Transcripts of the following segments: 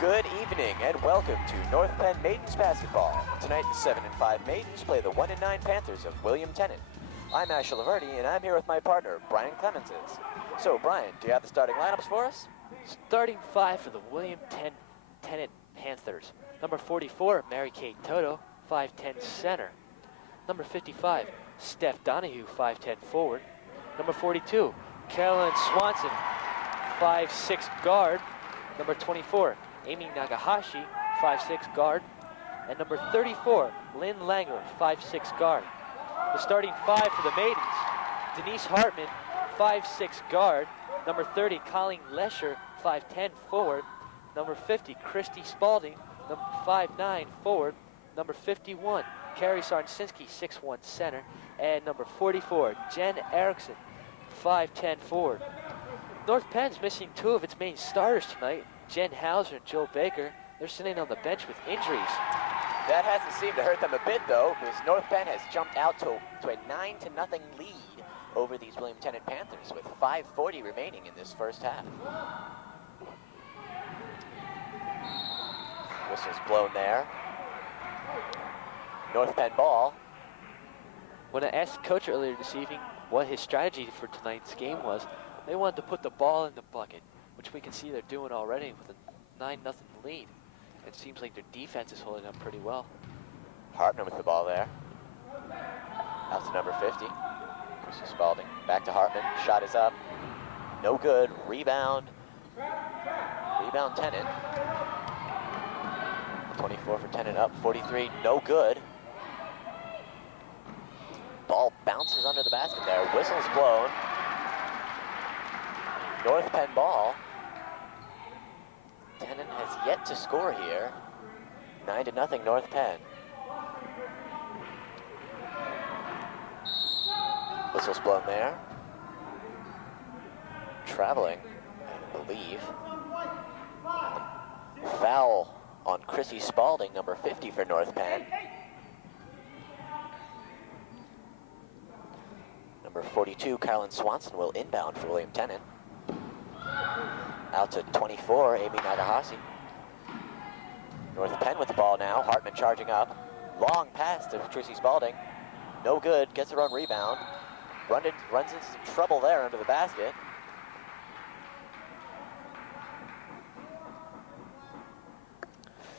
Good evening and welcome to North Penn Maidens Basketball. Tonight the 7 and 5 Maidens play the 1 and 9 Panthers of William Tennent. I'm Asher Laverty and I'm here with my partner, Brian Clemenses. So Brian, do you have the starting lineups for us? Starting 5 for the William Tennent Panthers. Number 44, Mary Kate Toto, 5'10 center. Number 55, Steph Donahue, 5'10 forward. Number 42, Carolyn Swanson, 5'6 guard. Number 24, Amy Nagahashi, 5'6 guard. And number 34, Lynn Langer, 5'6 guard. The starting 5 for the Maidens, Denise Hartman, 5'6 guard. Number 30, Colleen Lesher, 5'10 forward. Number 50, Christy Spalding, number 5'9 forward. Number 51, Carrie Sarnsinski, 6'1 center. And number 44, Jen Erickson, 5'10 forward. North Penn's missing 2 of its main starters tonight, Jen Hauser and Jill Baker. They're sitting on the bench with injuries. That hasn't seemed to hurt them a bit though, because North Penn has jumped out to a 9-0 lead over these William Tennent Panthers with 5:40 remaining in this first half. Whistle's blown there. North Penn ball. When I asked the coach earlier this evening what his strategy for tonight's game was, they wanted to put the ball in the bucket, which we can see they're doing already with a 9-0 lead. It seems like their defense is holding up pretty well. Hartman with the ball there. Out to number 50. Chrissy Spalding. Back to Hartman. Shot is up. No good. Rebound. Rebound Tennent. 24 for Tennent up. 43. No good. Ball bounces under the basket there. Whistle's blown. North Penn ball. Tennent has yet to score here. 9-0 North Penn. Whistle's blown there. Traveling, I believe. Foul on Chrissy Spalding, number 50 for North Penn. Number 42, Carolyn Swanson will inbound for William Tennent. Out to 24, Amy Nagahashi. North Penn with the ball now. Hartman charging up. Long pass to Chrissy Spalding. No good. Gets her own rebound. Runs into some trouble there under the basket.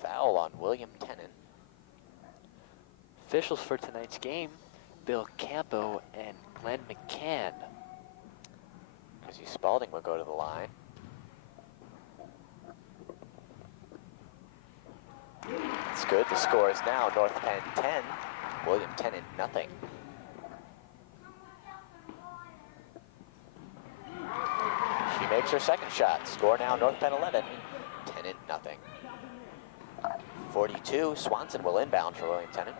Foul on William Tennent. Officials for tonight's game, Bill Campo and Glenn McCann. Chrissy Spalding will go to the line. It's good. The score is now North Penn 10, William Tennent nothing. She makes her second shot. Score now North Penn 11, Tennent nothing. 42, Swanson will inbound for William Tennent.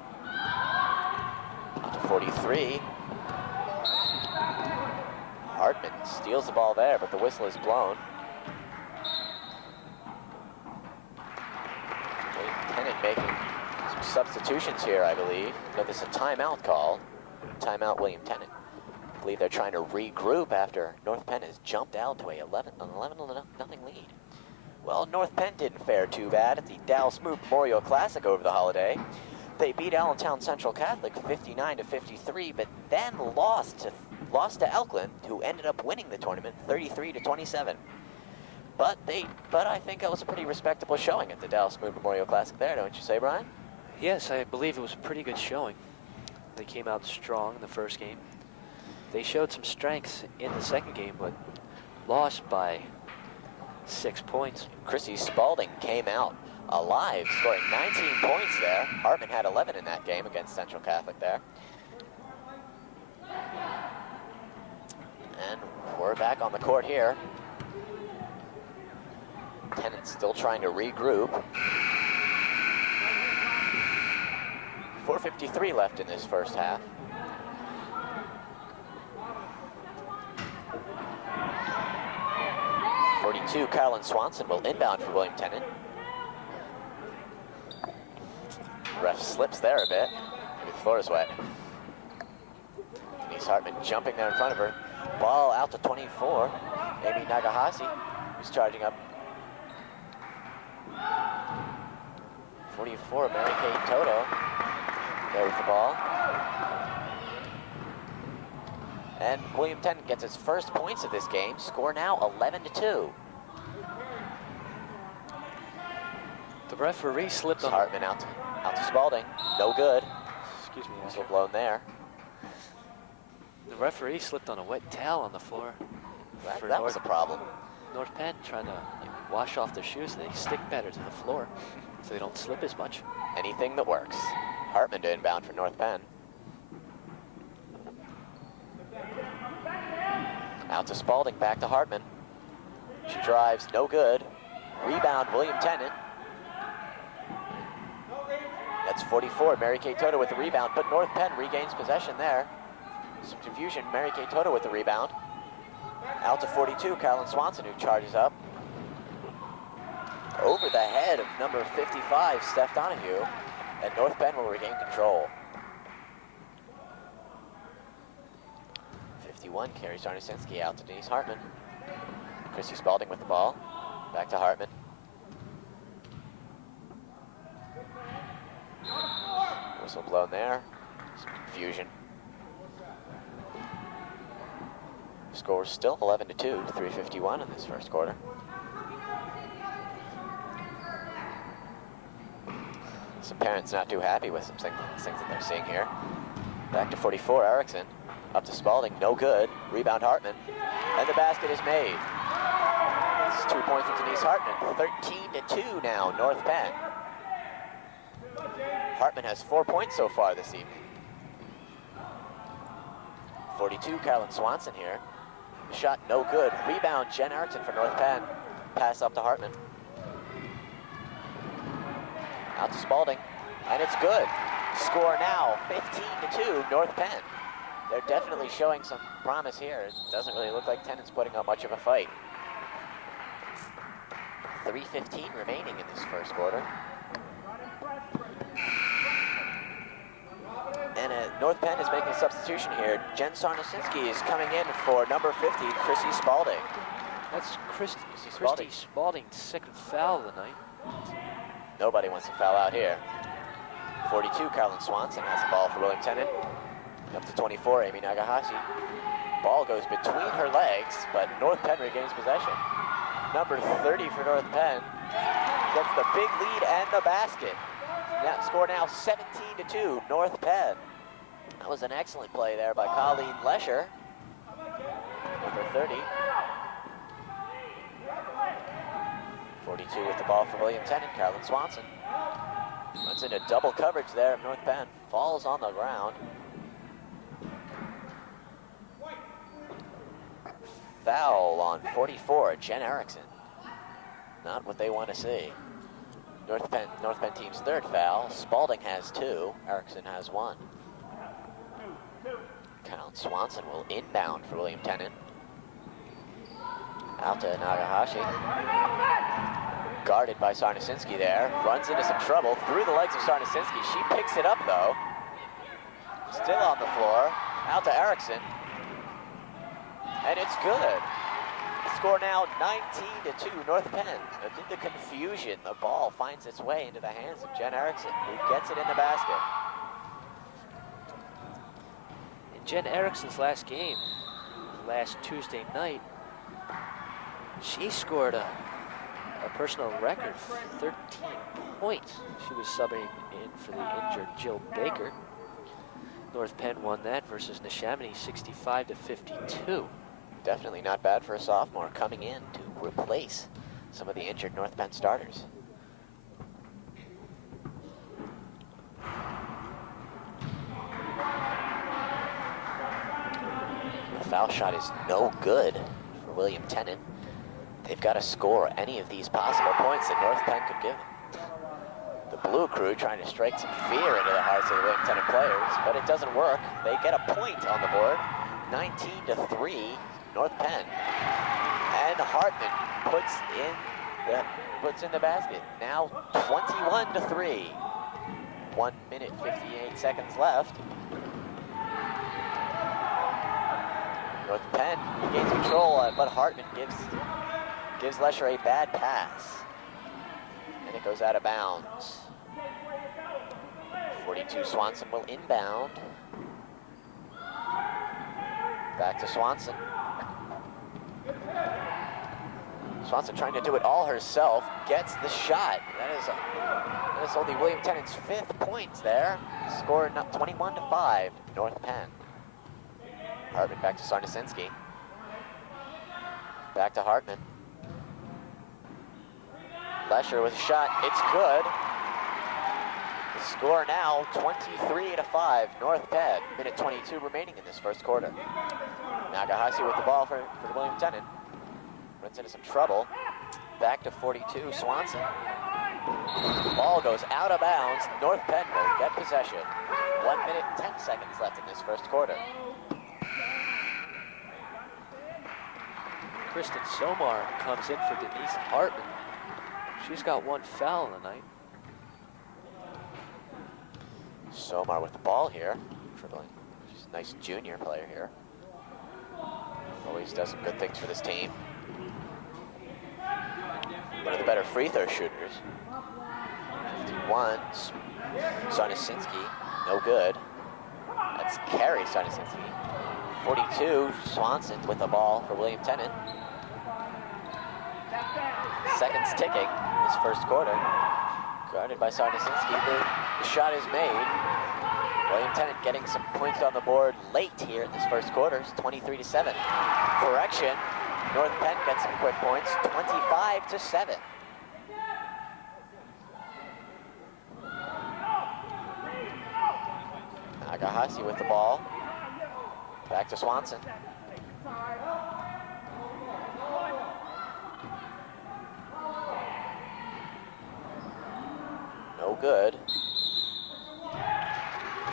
Out to 43. Hartman steals the ball there, but the whistle is blown. Tennent making some substitutions here, I believe. No, this is a timeout call. Timeout William Tennent. I believe they're trying to regroup after North Penn has jumped out to an 11-0 lead. Well, North Penn didn't fare too bad at the Dallas Smoot Memorial Classic over the holiday. They beat Allentown Central Catholic 59-53, but then lost to Elkland, who ended up winning the tournament 33-27. But I think that was a pretty respectable showing at the Dallas Smoot Memorial Classic there, don't you say, Brian? Yes, I believe it was a pretty good showing. They came out strong in the first game. They showed some strengths in the second game, but lost by 6 points. Chrissy Spalding came out alive, scoring 19 points there. Hartman had 11 in that game against Central Catholic there. And we're back on the court here. Tennent still trying to regroup. 4:53 left in this first half. Carolyn Swanson will inbound for William Tennent. Ref slips there a bit. Maybe the floor is wet. Denise Hartman jumping there in front of her. Ball out to 24. Amy Nagahashi, who's charging up. 44, Mary Kate Toto there with the ball. And William Tennent gets his first points of this game. Score now 11-2. The referee slipped on. Hartman out to Spalding. No good. Excuse me. Whistle blown there. The referee slipped on a wet towel on the floor. That was a problem. North Penn trying to wash off their shoes so they stick better to the floor so they don't slip as much. Anything that works. Hartman to inbound for North Penn. Out to Spalding, back to Hartman. She drives, no good. Rebound, William Tennent. That's 44, Mary Kay Toto with the rebound, but North Penn regains possession there. Some confusion, Mary Kay Toto with the rebound. Out to 42, Carolyn Swanson, who charges up. Over the head of number 55, Steph Donahue, and North Penn will regain control. 51 carries Arnasinski out to Denise Hartman. Chrissy Spalding with the ball. Back to Hartman. Whistle blown there. Some confusion. Score still 11-2, 3:51 in this first quarter. Some parents not too happy with some things that they're seeing here. Back to 44, Erickson. Up to Spalding, no good. Rebound Hartman, and the basket is made. It's 2 points for Denise Hartman. 13-2 now, North Penn. Hartman has 4 points so far this evening. 42, Carolyn Swanson here. Shot no good. Rebound, Jen Erickson for North Penn. Pass up to Hartman. Out to Spalding, and it's good. Score now, 15-2, North Penn. They're definitely showing some promise here. It doesn't really look like Tennant's putting up much of a fight. 3:15 remaining in this first quarter. And North Penn is making a substitution here. Jen Sarnasinski is coming in for number 50, Chrissy Spalding. That's Christy Spalding's second foul of the night. Nobody wants to foul out here. 42, Carolyn Swanson has the ball for William Tennant. Up to 24, Amy Nagahashi. Ball goes between her legs, but North Penn regains possession. Number 30 for North Penn gets the big lead and the basket. That score now 17-2, North Penn. That was an excellent play there by Colleen Lesher. Number 30. 42 with the ball for William Tennant, Carolyn Swanson. Runs into double coverage there of North Penn. Falls on the ground. Foul on 44, Jen Erickson. Not what they want to see. North Penn team's third foul. Spalding has 2, Erickson has 1. Carolyn Swanson will inbound for William Tennant. Out to Nagahashi. Guarded by Sarnasinski there. Runs into some trouble through the legs of Sarnasinski. She picks it up though. Still on the floor. Out to Erickson. And it's good. Score now 19-2, North Penn. Amid the confusion, the ball finds its way into the hands of Jen Erickson, who gets it in the basket. In Jen Erickson's last game, last Tuesday night, she scored a personal record, 13 points. She was subbing in for the injured Jill Baker. North Penn won that versus Neshaminy 65-52. Definitely not bad for a sophomore coming in to replace some of the injured North Penn starters. The foul shot is no good for William Tennant. They've got to score any of these possible points that North Penn could give them. The blue crew trying to strike some fear into the hearts of the William Tennant players, but it doesn't work. They get a point on the board, 19-3. North Penn, and Hartman puts in the basket. Now 21-3. 1 minute 58 seconds left. North Penn gains control, but Hartman gives Lesher a bad pass. And it goes out of bounds. 42 Swanson will inbound. Back to Swanson. Swanson trying to do it all herself, gets the shot. That is only William Tennant's 5th points there. Score 21-5, North Penn. Hartman back to Sarnasinski. Back to Hartman. Lesher with a shot, it's good. The score now 23-5, North Penn. Minute 22 remaining in this first quarter. Nagahasi with the ball for William Tennant. Runs into some trouble. Back to 42, Swanson. Ball goes out of bounds. North Penn will get possession. 1 minute and 10 seconds left in this first quarter. Kristen Somar comes in for Denise Hartman. She's got 1 foul in the night. Somar with the ball here, dribbling. She's a nice junior player here. Always does some good things for this team. One of the better free throw shooters. 51, Sarnasinski, no good. That's Carrie Sarnasinski. 42, Swanson with the ball for William Tennant. Seconds ticking this first quarter. Guarded by Sarnasinski, the shot is made. William Tennant getting some points on the board late here in this first quarter. It's 23-7. Correction, North Penn gets some quick points, 25-7. Nagahasi with the ball. Back to Swanson. No good.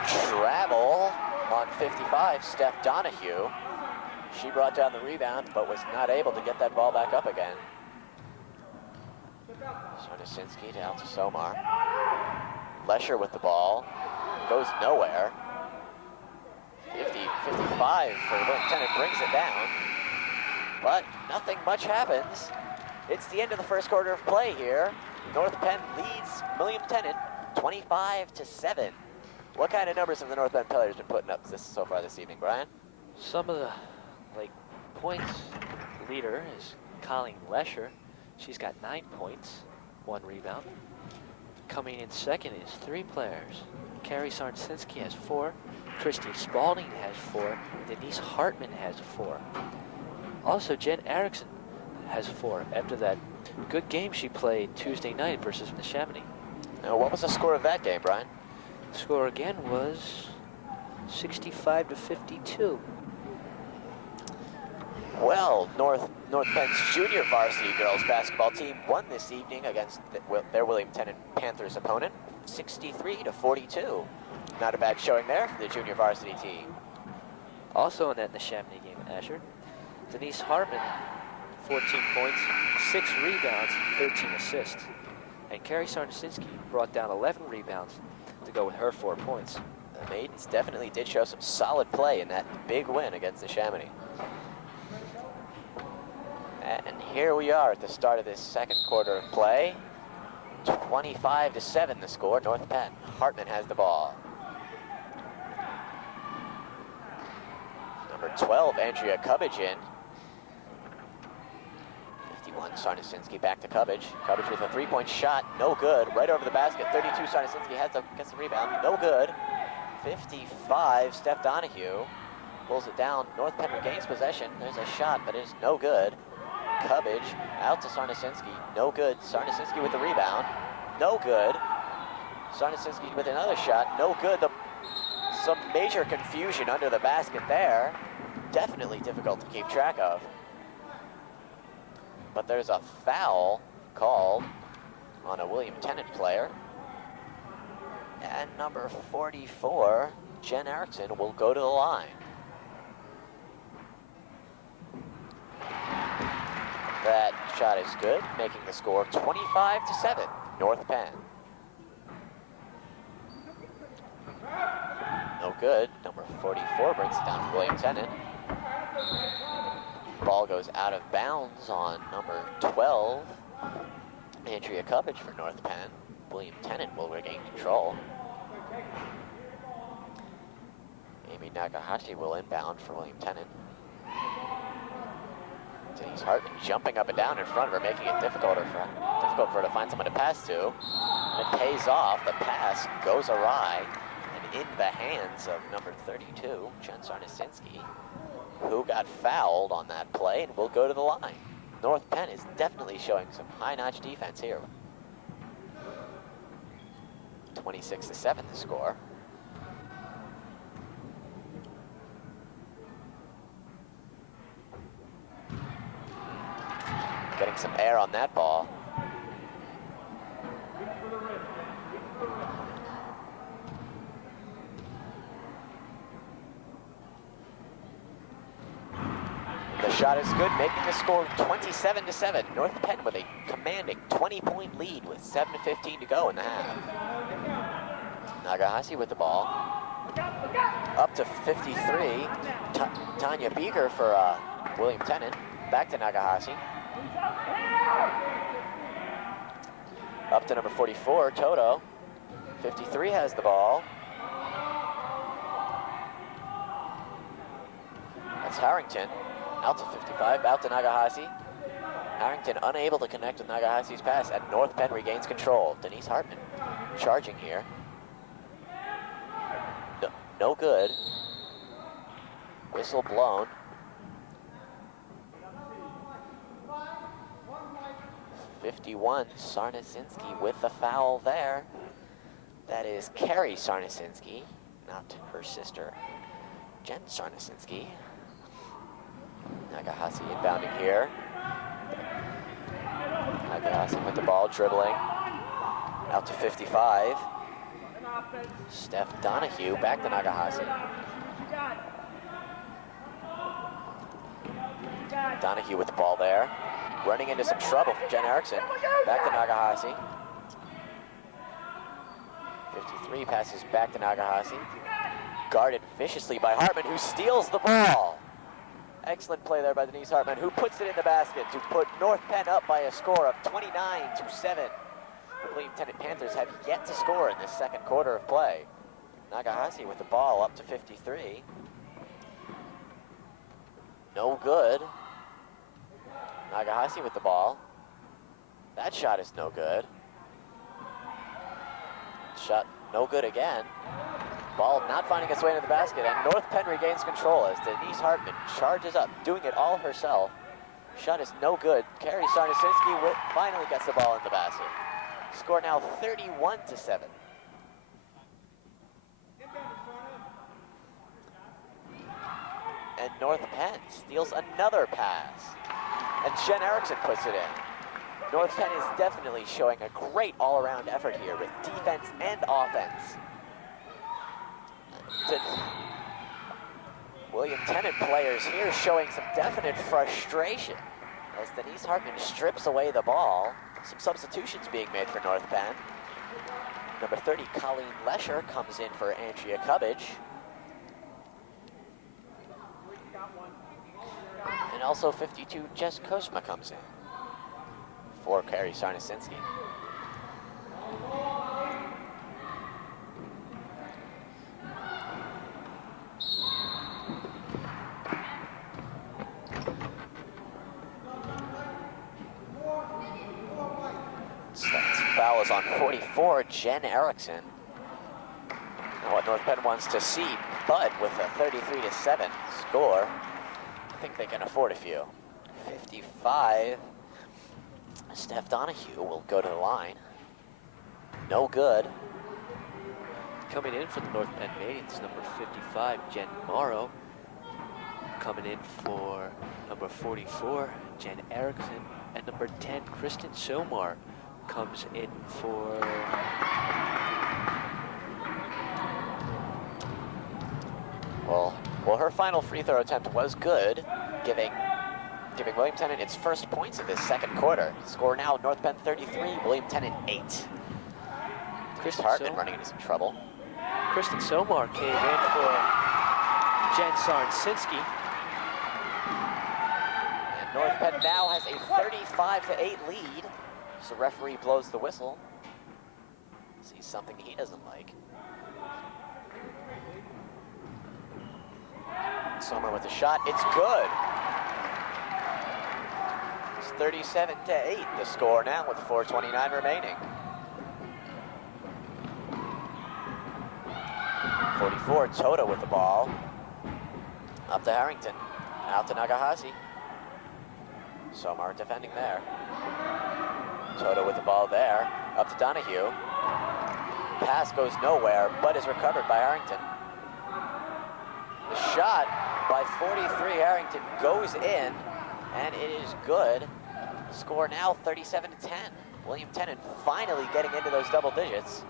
Travel on 55, Steph Donahue. She brought down the rebound, but was not able to get that ball back up again. Sarnasinski down to Somar. Lesher with the ball. Goes nowhere. 55 for William Tennant, brings it down. But nothing much happens. It's the end of the first quarter of play here. North Penn leads William Tennant 25-7. What kind of numbers have the North Penn players been putting up so far this evening, Brian? Some of the points leader is Colleen Lesher. She's got 9 points, 1 rebound. Coming in second is 3 players. Carrie Sarnasinski has 4. Christy Spalding has 4. Denise Hartman has 4. Also, Jen Erickson has 4 after that good game she played Tuesday night versus Neshaminy. Now, what was the score of that game, Brian? The score again was 65-52. Well, North Penn's junior varsity girls basketball team won this evening against their William Tennant Panthers opponent, 63-42. Not a bad showing there for the junior varsity team. Also in that Neshaminy game, Asher, Denise Hartman, 14 points, 6 rebounds, 13 assists. And Carrie Sarnasinski brought down 11 rebounds to go with her 4 points. The Maidens definitely did show some solid play in that big win against Neshaminy. And here we are at the start of this second quarter of play. 25-7 the score, North Penn. Hartman has the ball. Number 12, Andrea Cubbage in. 51, Sarnasinski back to Cubbage. Cubbage with a 3-point shot, no good. Right over the basket, 32, Sarnasinski gets the rebound, no good. 55, Steph Donahue pulls it down. North Penn regains possession. There's a shot, but it is no good. Cubbage out to Sarnasinski, no good. Sarnasinski with the rebound, no good. Sarnasinski with another shot, no good. Some major confusion under the basket there. Definitely difficult to keep track of. But there's a foul called on a William Tennant player. And number 44, Jen Erickson, will go to the line. That shot is good, making the score 25-7, North Penn. No good. Number 44 brings it down to William Tennant. Ball goes out of bounds on number 12. Andrea Cubbage for North Penn. William Tennant will regain control. Amy Nakahashi will inbound for William Tennant. Denise Hartman jumping up and down in front of her, making it difficult for her to find someone to pass to. And it pays off. The pass goes awry and in the hands of number 32, Jen Sarnasinski, who got fouled on that play and will go to the line. North Penn is definitely showing some high-notch defense here. 26-7 the score. Getting some air on that ball. The shot is good, making the score 27-7. North Penn with a commanding 20-point lead with 7:15 to go in the half. Nagahasi with the ball. Up to 53. Tanya Beeger for William Tennant. Back to Nagahasi. Up to number 44, Toto. 53 has the ball. That's Harrington. Out to 55, out to Nagahasi. Harrington unable to connect with Nagahasi's pass, and North Penn regains control. Denise Hartman charging here. No good. Whistle blown. '51, Sarnasinski with the foul there. That is Carrie Sarnasinski, not her sister, Jen Sarnasinski. Nagahasi inbounding here. Nagahasi with the ball, dribbling. Out to 55. Steph Donahue back to Nagahasi. Donahue with the ball there. Running into some trouble from Jen Erickson. Back to Nagahasi. 53 passes back to Nagahasi. Guarded viciously by Hartman, who steals the ball. Excellent play there by Denise Hartman, who puts it in the basket to put North Penn up by a score of 29-7. The William Tennant Panthers have yet to score in this second quarter of play. Nagahasi with the ball up to 53. No good. Nagahasi with the ball. That shot is no good. Shot no good again. Ball not finding its way into the basket, and North Penn regains control as Denise Hartman charges up, doing it all herself. Shot is no good. Carrie Sarnasinski finally gets the ball in the basket. Score now 31-7. And North Penn steals another pass. And Jen Erickson puts it in. North Penn is definitely showing a great all-around effort here with defense and offense. William Tennant players here showing some definite frustration as Denise Hartman strips away the ball. Some substitutions being made for North Penn. Number 30, Colleen Lesher, comes in for Andrea Cubbage. And also 52, Jess Kosma comes in for Carrie Sarnasinski. Foul is on 44, Jen Erickson. Now what North Penn wants to see, but with a 33-7 score, I think they can afford a few. 55, Steph Donahue will go to the line. No good. Coming in for the North Penn Maidens, number 55, Jen Morrow. Coming in for number 44, Jen Erickson. And number 10, Kristen Somar, comes in for... Well, her final free throw attempt was good, giving William Tennant its first points of this second quarter. Score now, North Penn 33, William Tennant 8. Chris Hartman running into some trouble. Kristen Somar came in for Jen Sarnasinski. And North Penn now has a 35-8 lead. as the referee blows the whistle. Sees something he doesn't like. Sommer with a shot, it's good. It's 37-8, the score now with 4:29 remaining. 44, Toto with the ball. Up to Harrington, out to Nagahasi. Sommer defending there. Toto with the ball there, up to Donahue. Pass goes nowhere, but is recovered by Harrington. The shot by 43, Harrington goes in, and it is good. Score now 37-10. William Tennent finally getting into those double digits.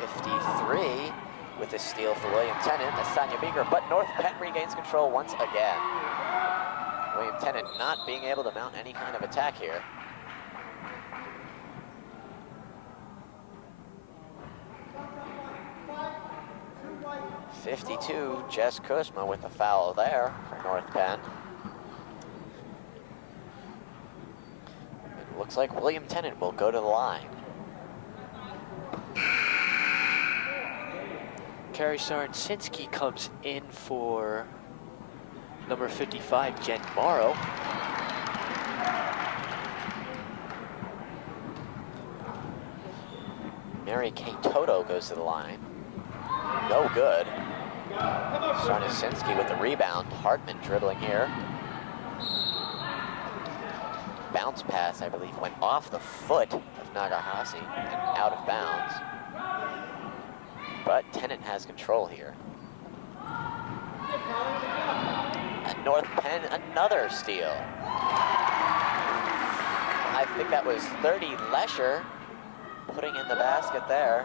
53 with a steal for William Tennent. That's Sanya Beaker, but North Penn regains control once again. William Tennent not being able to mount any kind of attack here. .52, Jess Kuzma with the foul there for North Penn. It looks like William Tennent will go to the line. Carrie Sarensinski comes in for number 55, Jen Morrow. Mary Kay Toto goes to the line. No good. Sarensinski with the rebound. Hartman dribbling here. Bounce pass, I believe, went off the foot of Nagahasi and out of bounds. But Tennent has control here. And North Penn, another steal. I think that was 30 Lesher putting in the basket there.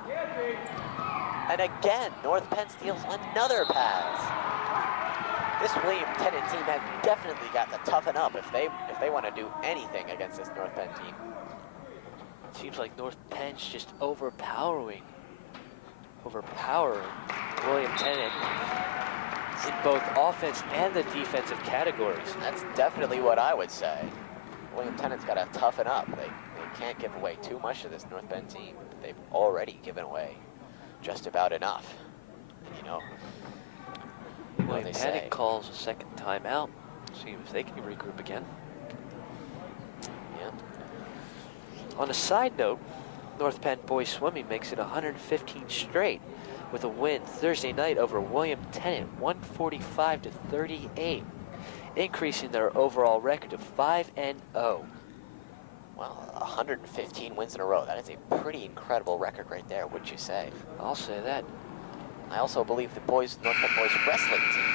And again, North Penn steals another pass. This William Tennent team has definitely got to toughen up if they want to do anything against this North Penn team. Seems like North Penn's just overpowering William Tennent in both offense and the defensive categories. That's definitely what I would say. William Tennant's got to toughen up. They can't give away too much to this North Penn team. They've already given away just about enough. You know, William Tennant calls a second timeout. See if they can regroup again. Yeah. On a side note, North Penn boys swimming makes it 115 straight with a win Thursday night over William Tennent, 145-38, increasing their overall record to 5-0. Well, 115 wins in a row. That is a pretty incredible record right there, wouldn't you say? I'll say that. I also believe the North Penn boys wrestling team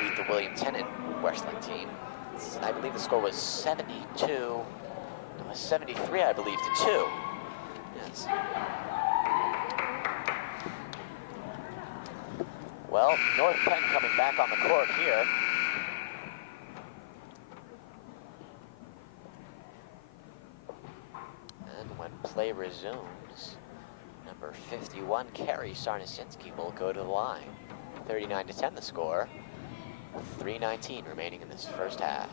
beat the William Tennent wrestling team. I believe the score was 73, I believe, to 2. Yes. Well, North Penn coming back on the court here. And when play resumes, number 51, Carrie Sarensinski will go to the line. 39-10 the score, with 3:19 remaining in this first half.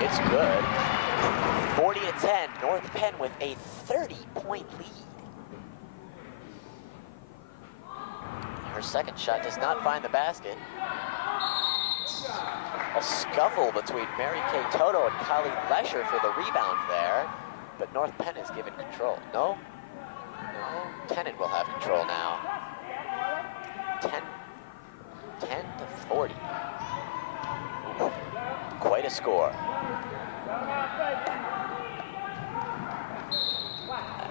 It's good. 40-10, North Penn with a 30-point lead. Her second shot does not find the basket. A scuffle between Mary Kay Toto and Kylie Lesher for the rebound there, but North Penn is given control. No, Tennant will have control now. 10-40. Quite a score.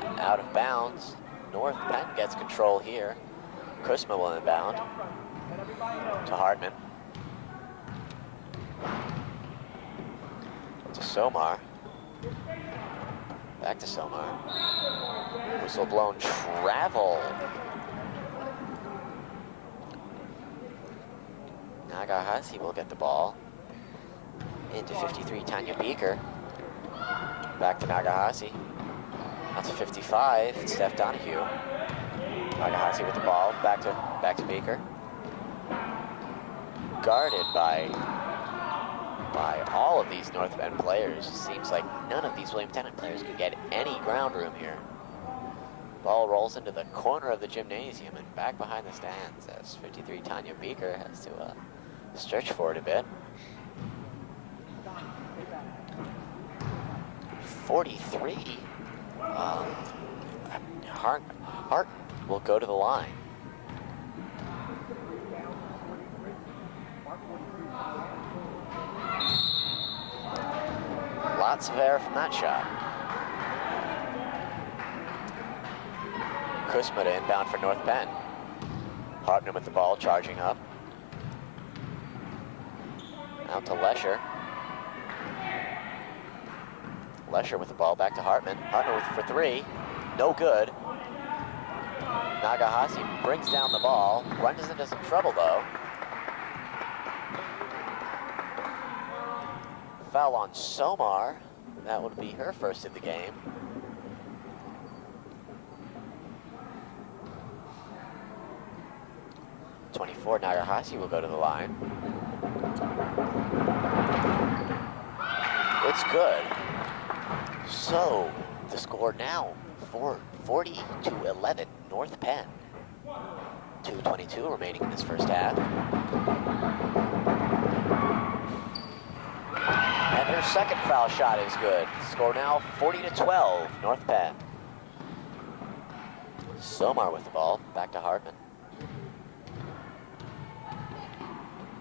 And out of bounds, North Penn gets control here. Kuzma will inbound to Hartman. To Somar. Back to Somar. Whistle blown, travel. Nagahasi will get the ball. Into 53, Tanya Beaker. Back to Nagahasi. Out to 55, it's Steph Donahue. Takahashi with the ball, back to Beaker. Guarded by all of these North Penn players. Seems like none of these William Tennent players can get any ground room here. Ball rolls into the corner of the gymnasium and back behind the stands as 53 Tanya Beaker has to stretch forward a bit. 43. Hart will go to the line. Lots of air from that shot. Kusmada inbound for North Penn. Hartman with the ball, charging up. Out to Lesher. Lesher with the ball, back to Hartman. Hartman for three, no good. Nagahasi brings down the ball, runs into some trouble though. Foul on Somar. That would be her first of the game. .24 Nagahasi will go to the line. It's good. So the score now 40-11 North Penn. 2:22 remaining in this first half. And their second foul shot is good. Score now 40-12 North Penn. Somar with the ball, back to Hartman.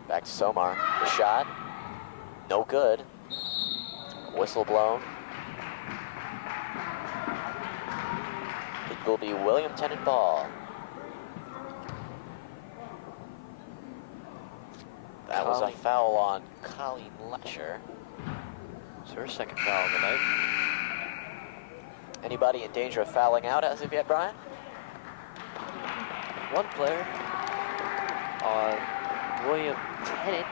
Back to Somar, the shot, no good. Whistle blown. It will be William Tennent ball. That was a foul on Colleen Lesher. It's her second foul of the night. Anybody in danger of fouling out as of yet, Brian? One player on William Tennent,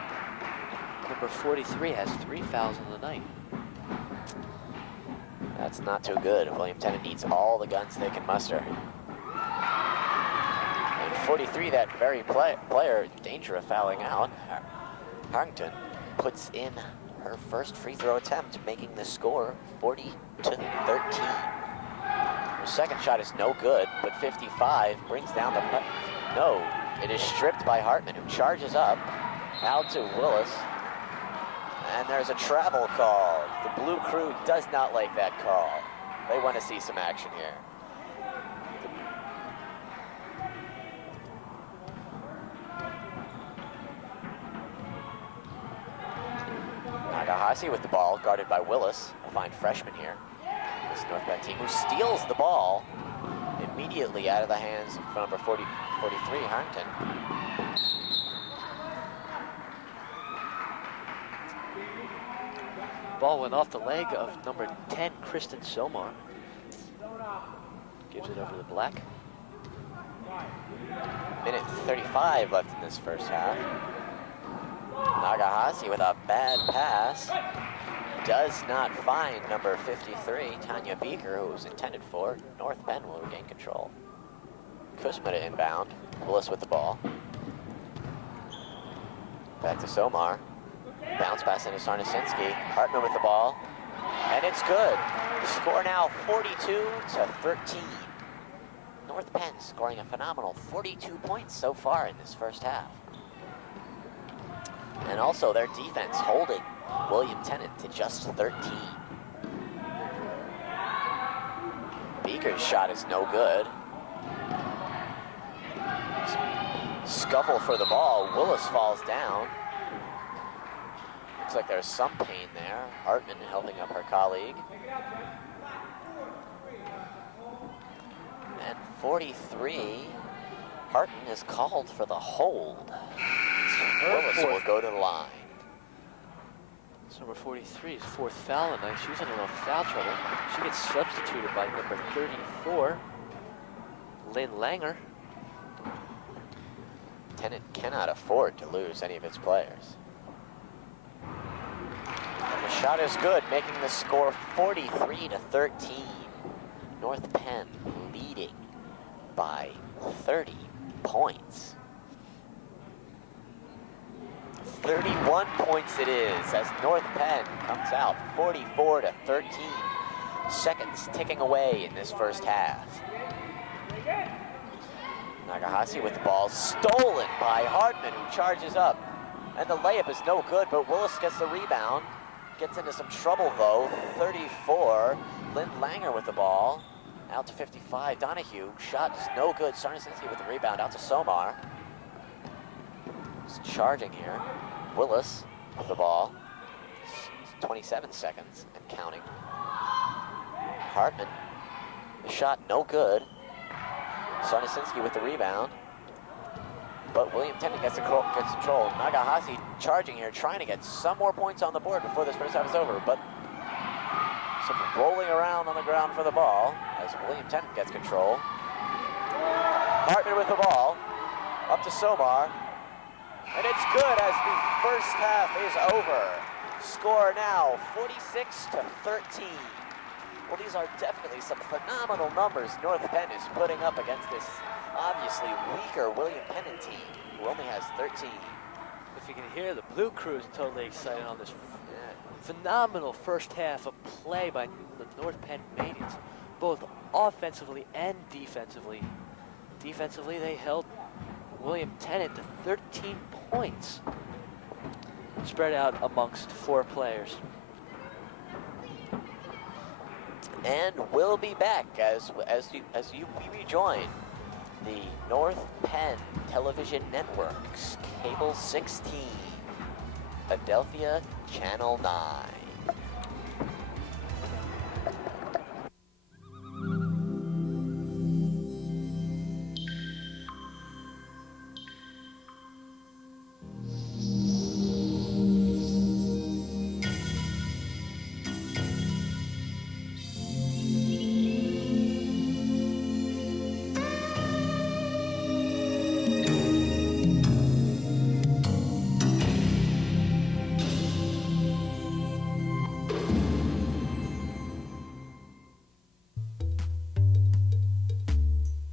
number 43, has 3 fouls in the night. That's not too good. William Tennent needs all the guns they can muster. And 43, that very player in danger of fouling out. Harrington puts in her first free throw attempt, making the score 40-13. Her second shot is no good, but 55 brings down the... No, it is stripped by Hartman, who charges up, out to Willis. And there's a travel call. The blue crew does not like that call. They want to see some action here. Nagahasi with the ball, guarded by Willis, a fine freshman here. This North Penn team who steals the ball immediately out of the hands of number 43, Harrington. Ball went off the leg of number 10, Kristen Somar. Gives it over to the black. Minute 35 left in this first half. Nagahasi with a bad pass. Does not find number 53, Tanya Beaker, who was intended for. North Penn will regain control. Kusmada inbound. Willis with the ball. Back to Somar. Bounce pass into Sarnasinski. Hartman with the ball. And it's good. The score now 42-13. North Penn scoring a phenomenal 42 points so far in this first half. And also their defense holding William Tennent to just 13. Beaker's shot is no good. Scuffle for the ball. Willis falls down. Looks like there's some pain there. Hartman helping up her colleague. And 43, Hartman is called for the hold. Willis will go to the line. It's number 43's fourth foul of the night. She's in a little foul trouble. She gets substituted by number 34, Lynn Langer. Tennent cannot afford to lose any of its players. And the shot is good, making the score 43-13. North Penn leading by 30 points. 31 points it is as North Penn comes out 44 to 13. Seconds ticking away in this first half. Nagahasi with the ball stolen by Hartman, who charges up. And the layup is no good, but Willis gets the rebound. Gets into some trouble though. 34, Lynn Langer with the ball. Out to 55, Donahue. Shot is no good. Sarnasinski with the rebound out to Somar. He's charging here. Willis with the ball. 27 seconds and counting. Hartman. The shot no good. Sarnasinski with the rebound. But William Tennent gets control. Nagahasi charging here, trying to get some more points on the board before this first half is over. But some rolling around on the ground for the ball as William Tennent gets control. Hartman with the ball. Up to Somar. And it's good as the first half is over. Score now 46 to 13. Well, these are definitely some phenomenal numbers North Penn is putting up against this obviously weaker William Tennent team, who only has 13. If you can hear, the Blue Crew is totally excited on this phenomenal first half of play by the North Penn Maidens, both offensively and defensively. Defensively, they held William Tennent to 13 points, spread out amongst 4 players. And we'll be back as we rejoin the North Penn Television Network's Cable 16, Philadelphia Channel 9.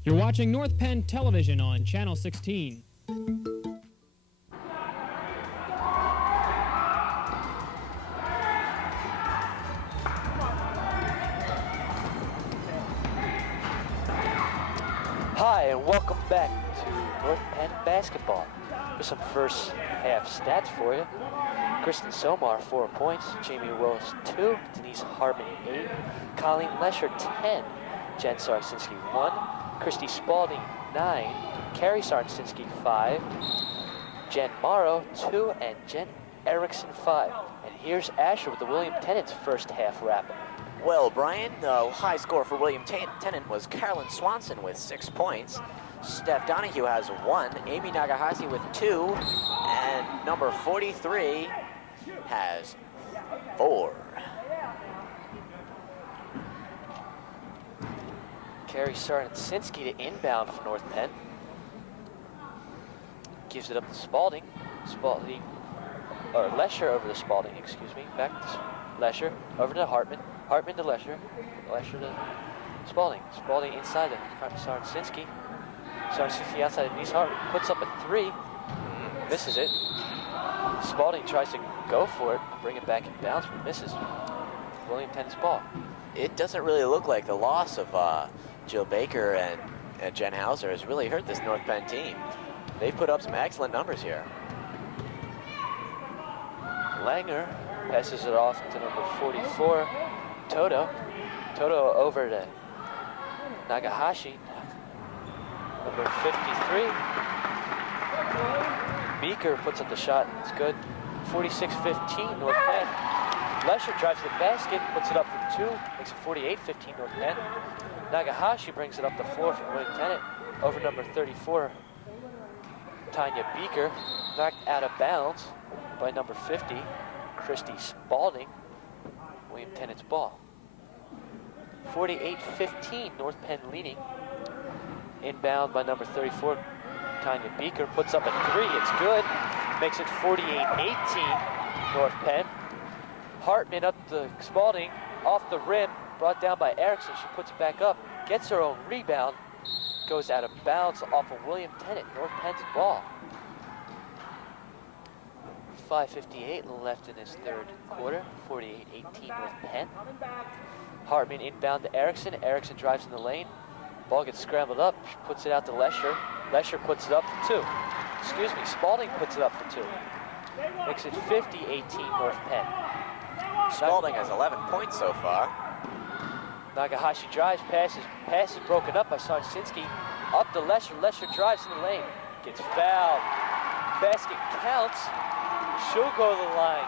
You're watching North Penn Television on Channel 16. Hi, and welcome back to North Penn basketball. Here's some first half stats for you. Kristen Somar, 4 points. Jamie Willis, 2. Denise Hartman, 8. Colleen Lesher, 10. Jen Sarnsinski, 1. Christy Spalding, 9. Carrie Sarnsinski, 5. Jen Morrow, 2. And Jen Erickson, 5. And here's Asher with the William Tennent's first half wrap-up. Well, Brian, the high score for William Tennent was Carolyn Swanson with 6 points. Steph Donahue has 1. Amy Nagahasi with 2. And number 43 has 4. Carrie Sarnsinski to inbound for North Penn. Gives it up to Spalding. Lesher over to Spalding, excuse me. Back to Lesher, over to Hartman. Hartman to Lesher. Lesher to Spalding. Spalding inside to Sarnsinski. Sarnsinski outside of Denise Hartman. Puts up a 3. Misses it. Spalding tries to go for it, bring it back in bounds, but misses. William Tennent's ball. It doesn't really look like the loss of Jill Baker and Jen Hauser has really hurt this North Penn team. They've put up some excellent numbers here. Langer passes it off to number 44, Toto. Toto over to Nagahashi. Number 53. Beaker puts up the shot. It's good. 46-15 North Penn. Lesher drives the basket, puts it up for 2, makes it 48-15 North Penn. Nagahashi brings it up the floor for William Tennent. Over number 34, Tanya Beaker, knocked out of bounds by number 50, Christy Spalding. William Tennent's ball. 48-15, North Penn leading. Inbound by number 34, Tanya Beaker, puts up a 3, it's good. Makes it 48-18, North Penn. Hartman up to Spalding, off the rim, brought down by Erickson. She puts it back up, gets her own rebound. goes out of bounds off of William Tennent, North Penn's ball. 5:58 left in his third quarter, 48-18 North Penn. Hartman inbound to Erickson. Erickson drives in the lane. Ball gets scrambled up, puts it out to Lesher. Lesher puts it up for two. Excuse me, Spalding puts it up for two. Makes it 50-18 North Penn. Spalding has 11 points so far. Nagahashi drives, passes broken up by Sarnsinski. Up to Lesher. Lesher drives in the lane. Gets fouled. Basket counts. She'll go to the line.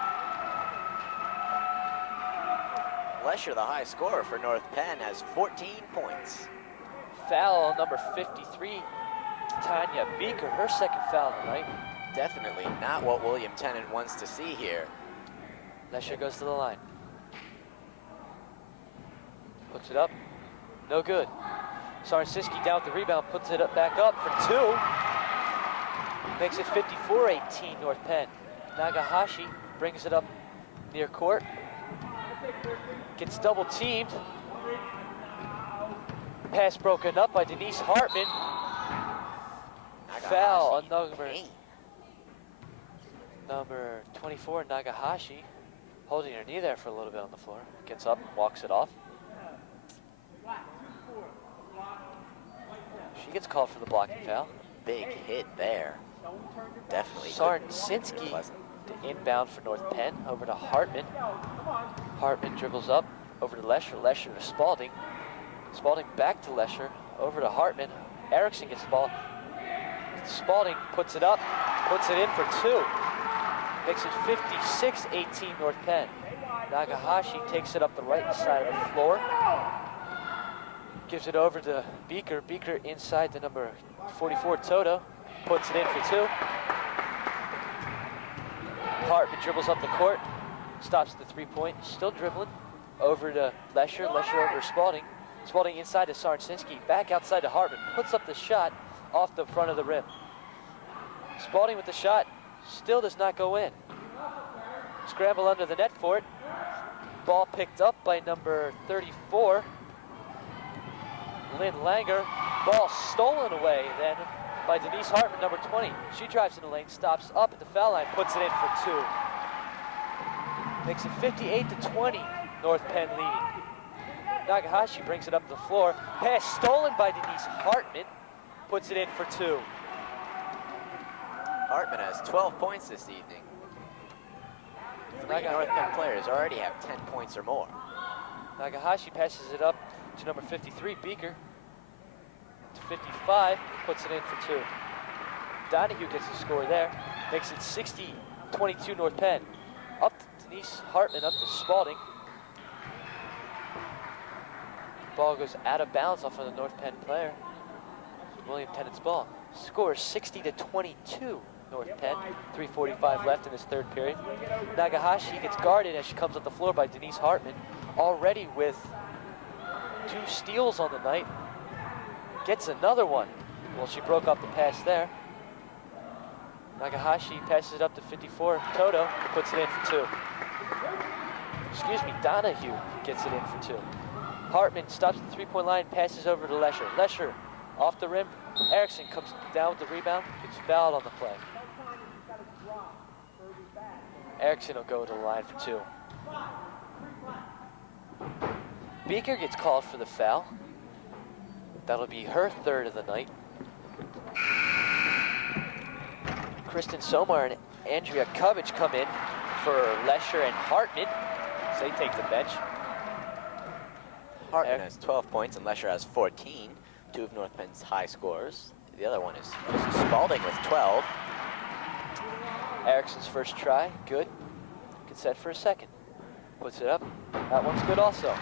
Lesher, the high scorer for North Penn, has 14 points. Foul on number 53, Tanya Beaker, her second foul of the night. Definitely not what William Tennent wants to see here. Lesher goes to the line. Puts it up. No good. Sarnsinski down with the rebound, puts it up, back up for two. Makes it 54-18 North Penn. Nagahashi brings it up near court. Gets double teamed. Pass broken up by Denise Hartman. Foul on number 24, Nagahashi. Holding her knee there for a little bit on the floor. Gets up, walks it off. She gets called for the blocking foul. Big hit there. Definitely. Sarnsinski to inbound for North Penn, over to Hartman. Hartman dribbles up, over to Lesher. Lesher to Spalding. Spalding back to Lesher, over to Hartman. Erickson gets the ball. Spalding puts it up, puts it in for two. Makes it 56-18 North Penn. Nagahashi takes it up the right side of the floor. Gives it over to Beaker. Beaker inside the number 44, Toto. Puts it in for two. Hartman dribbles up the court. Stops the three-point, still dribbling. Over to Lesher. Lesher over to Spalding. Spalding inside to Sarnsinski. Back outside to Hartman. Puts up the shot off the front of the rim. Spalding with the shot. Still does not go in. Scramble under the net for it. Ball picked up by number 34, Lynn Langer. Ball stolen away then by Denise Hartman, number 20. She drives in the lane, stops up at the foul line, puts it in for two. Makes it 58-20, North Penn leading. Nagahashi brings it up the floor. Pass stolen by Denise Hartman, puts it in for two. Hartman has 12 points this evening. Three North Penn players already have 10 points or more. Nagahashi passes it up to number 53, Beaker. To 55, puts it in for two. Donahue gets the score there. Makes it 60-22 North Penn. Up to Denise Hartman, up to Spalding. Ball goes out of bounds off of the North Penn player. William Tennent's ball. Score 60-22 North Penn. 3:45 left in this third period. Nagahashi gets guarded as she comes up the floor by Denise Hartman, already with 2 steals on the night. Gets another one. Well, she broke up the pass there. Nagahashi passes it up to 54, Toto, puts it in for two. Excuse me, Donahue gets it in for two. Hartman stops at the three-point line, passes over to Lesher. Lesher off the rim. Erickson comes down with the rebound, gets fouled on the play. Erickson will go to the line for two. Beaker gets called for the foul. That'll be her third of the night. Kristen Somar and Andrea Covich come in for Lesher and Hartman, so they take the bench. Hartman has 12 points and Lesher has 14, 2 of North Penn's high scorers. The other one is Spalding with 12. Erickson's first try, good. Gets set for a second. Puts it up. That one's good also.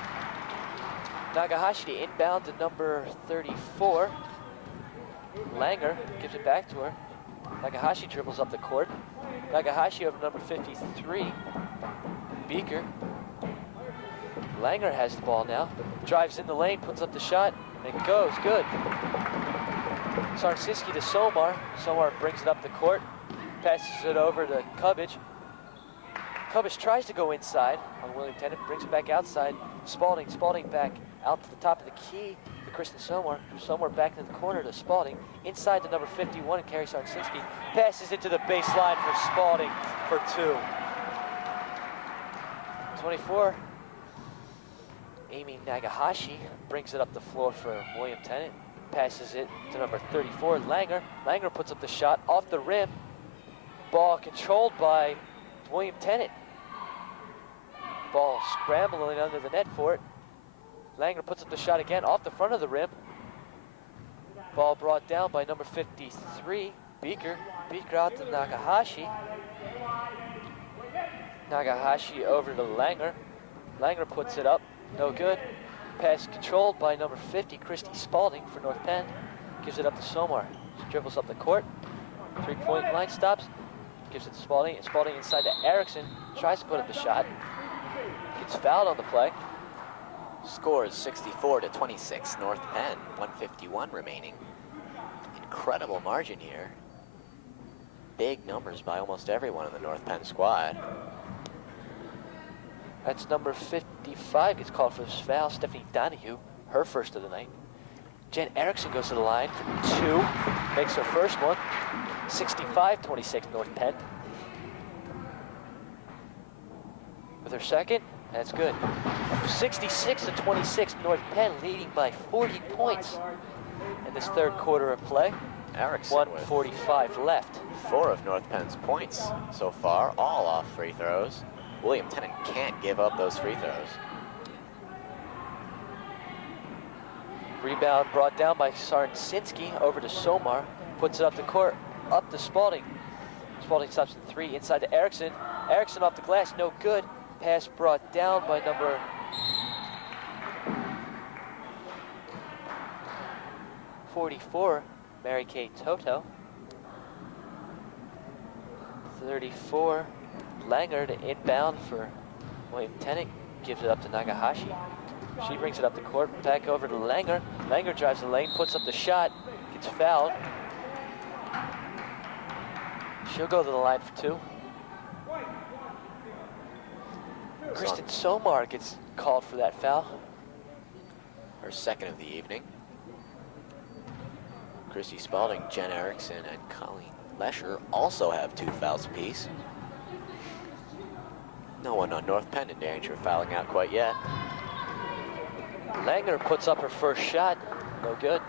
Nagahashi inbound to number 34. Langer gives it back to her. Nagahashi dribbles up the court. Nagahashi over number 53. Beaker. Langer has the ball now. Drives in the lane, puts up the shot, and it goes, good. Sarnsinski to Somar. Somar brings it up the court. Passes it over to Covich. Covich tries to go inside on William Tennent, brings it back outside. Spalding back out to the top of the key. Kristen Somar. Somar back in the corner to Spalding. Inside to number 51 and Carrie Sarnsinski. Passes into the baseline for Spalding for 2. 24. Amy Nagahashi brings it up the floor for William Tennent. Passes it to number 34, Langer. Langer puts up the shot off the rim. Ball controlled by William Tennent. Ball scrambling under the net for it. Langer puts up the shot again off the front of the rim. Ball brought down by number 53, Beaker. Beaker out to Nagahashi. Nagahashi over to Langer. Langer puts it up, no good. Pass controlled by number 50, Christy Spalding for North Penn. Gives it up to Somar. She dribbles up the court. 3-point line stops. Gives it to Spalding. And Spalding inside to Erickson. Tries to put up the shot. Gets fouled on the play. Scores 64-26, North Penn, 151 remaining. Incredible margin here. Big numbers by almost everyone in the North Penn squad. That's number 55 gets called for this foul. Stephanie Donahue, her first of the night. Jen Erickson goes to the line for 2, makes her first one. 65-26 North Penn. With her second, that's good. 66-26 North Penn, leading by 40 points in this third quarter of play. Erickson 1:45 left. 4 of North Penn's points so far, all off free throws. William Tennent can't give up those free throws. Rebound brought down by Sarnsinski over to Somar. Puts it up the court, up to Spalding. Spalding stops in 3, inside to Erickson. Erickson off the glass, no good. Pass brought down by number 44, Mary Kay Toto. 34, Langer to inbound for William Tennent. Gives it up to Nagahashi. She brings it up the court, back over to Langer. Langer drives the lane, puts up the shot, gets fouled. She'll go to the line for 2. Kristen Somar gets called for that foul. Her second of the evening. Christy Spalding, Jen Erickson, and Colleen Lesher also have 2 fouls apiece. No one on North Penn in danger of fouling out quite yet. Langer puts up her first shot, no good.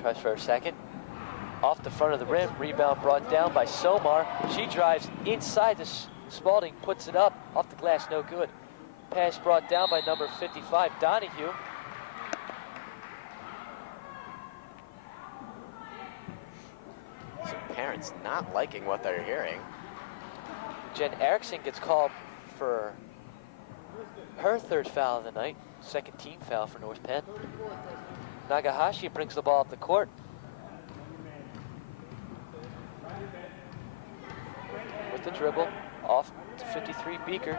Tries for her second. Off the front of the rim, rebound brought down by Somar. She drives inside to Spalding, puts it up, off the glass, no good. Pass brought down by number 55, Donahue. Some parents not liking what they're hearing. Jen Erickson gets called for her third foul of the night, second team foul for North Penn. Nagahashi brings the ball up the court. With the dribble, off to 53 Beaker.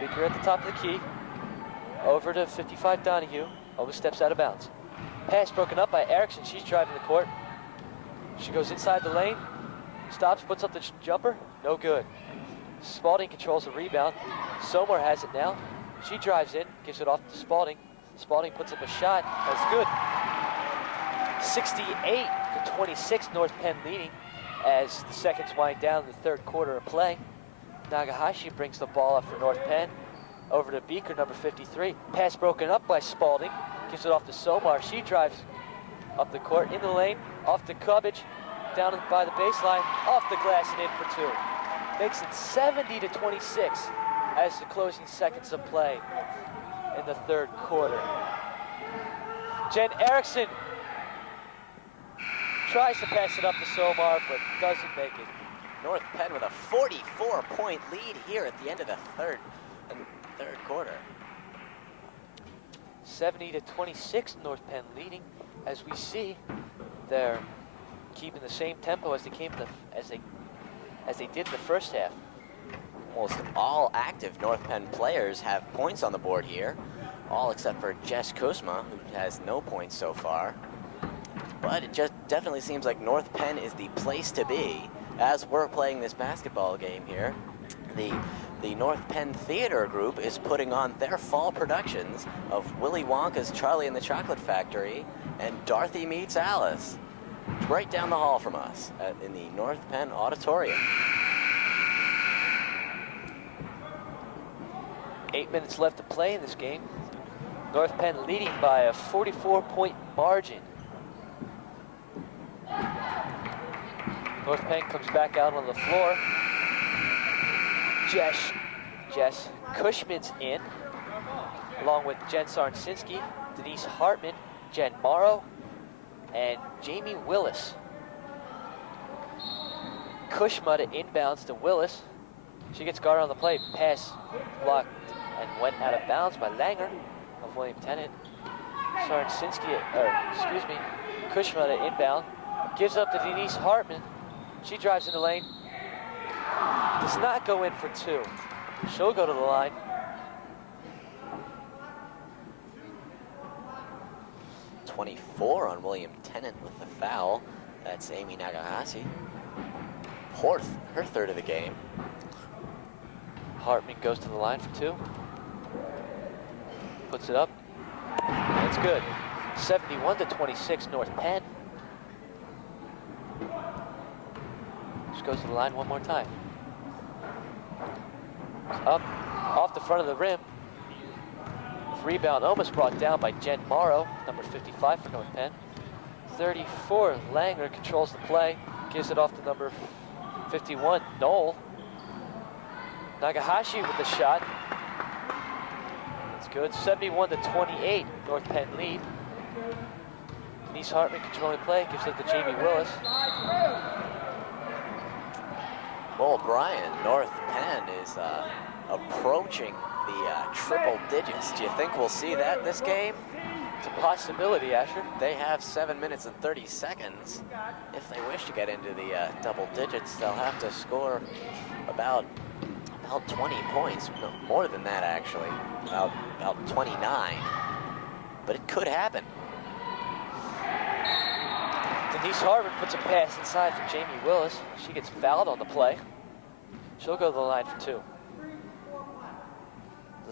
Beaker at the top of the key. Over to 55 Donahue. Almost steps out of bounds. Pass broken up by Erickson. She's driving the court. She goes inside the lane. Stops, puts up the jumper. No good. Spalding controls the rebound. Somar has it now. She drives in, gives it off to Spalding. Spalding puts up a shot. That's good. 68-26, North Penn leading as the seconds wind down in the third quarter of play. Nagahashi brings the ball up for North Penn. Over to Beaker, number 53. Pass broken up by Spalding. Gives it off to Somar. She drives up the court, in the lane, off to Cubbage, down by the baseline, off the glass and in for 2. Makes it 70-26 as the closing seconds of play in the third quarter. Jen Erickson tries to pass it up to Somar, but doesn't make it. North Penn with a 44-point lead here at the end of the third quarter. 70-26, North Penn leading. As we see, they're keeping the same tempo as they did in the first half. Almost all active North Penn players have points on the board here, all except for Jess Kusma, who has no points so far. But it just definitely seems like North Penn is the place to be as we're playing this basketball game here. The the North Penn Theater Group is putting on their fall productions of Willy Wonka's Charlie and the Chocolate Factory and Dorothy Meets Alice. It's right down the hall from us in the North Penn Auditorium. 8 minutes left to play in this game. North Penn leading by a 44-point margin. North Penn comes back out on the floor. Jess Cushman's in, along with Jen Sarnsinski, Denise Hartman, Jen Morrow, and Jamie Willis. Cushman inbounds to Willis. She gets guarded on the play. Pass blocked and went out of bounds by Langer of William Tennent. Cushman inbound. Gives up to Denise Hartman. She drives in the lane. Does not go in for two. She'll go to the line. .24 on William Tennent with the foul. That's Amy Nagahashi. Her third of the game. Hartman goes to the line for two. Puts it up. And it's good. 71-26 North Penn. Just goes to the line one more time. Up, off the front of the rim. Rebound almost brought down by Jen Morrow, number 55 for North Penn. 34, Langer controls the play, gives it off to number 51, Knoll. Nagahashi with the shot. It's good, 71-28, North Penn lead. Denise Hartman controlling play, gives it to Jamie Willis. Well, Brian, North Penn is approaching the triple digits. Do you think we'll see that this game? It's a possibility, Asher. They have 7 minutes and 30 seconds. If they wish to get into the double digits, they'll have to score about 20 points. No, more than that, actually. About 29. But it could happen. Denise Hartman puts a pass inside for Jamie Willis. She gets fouled on the play. She'll go to the line for two.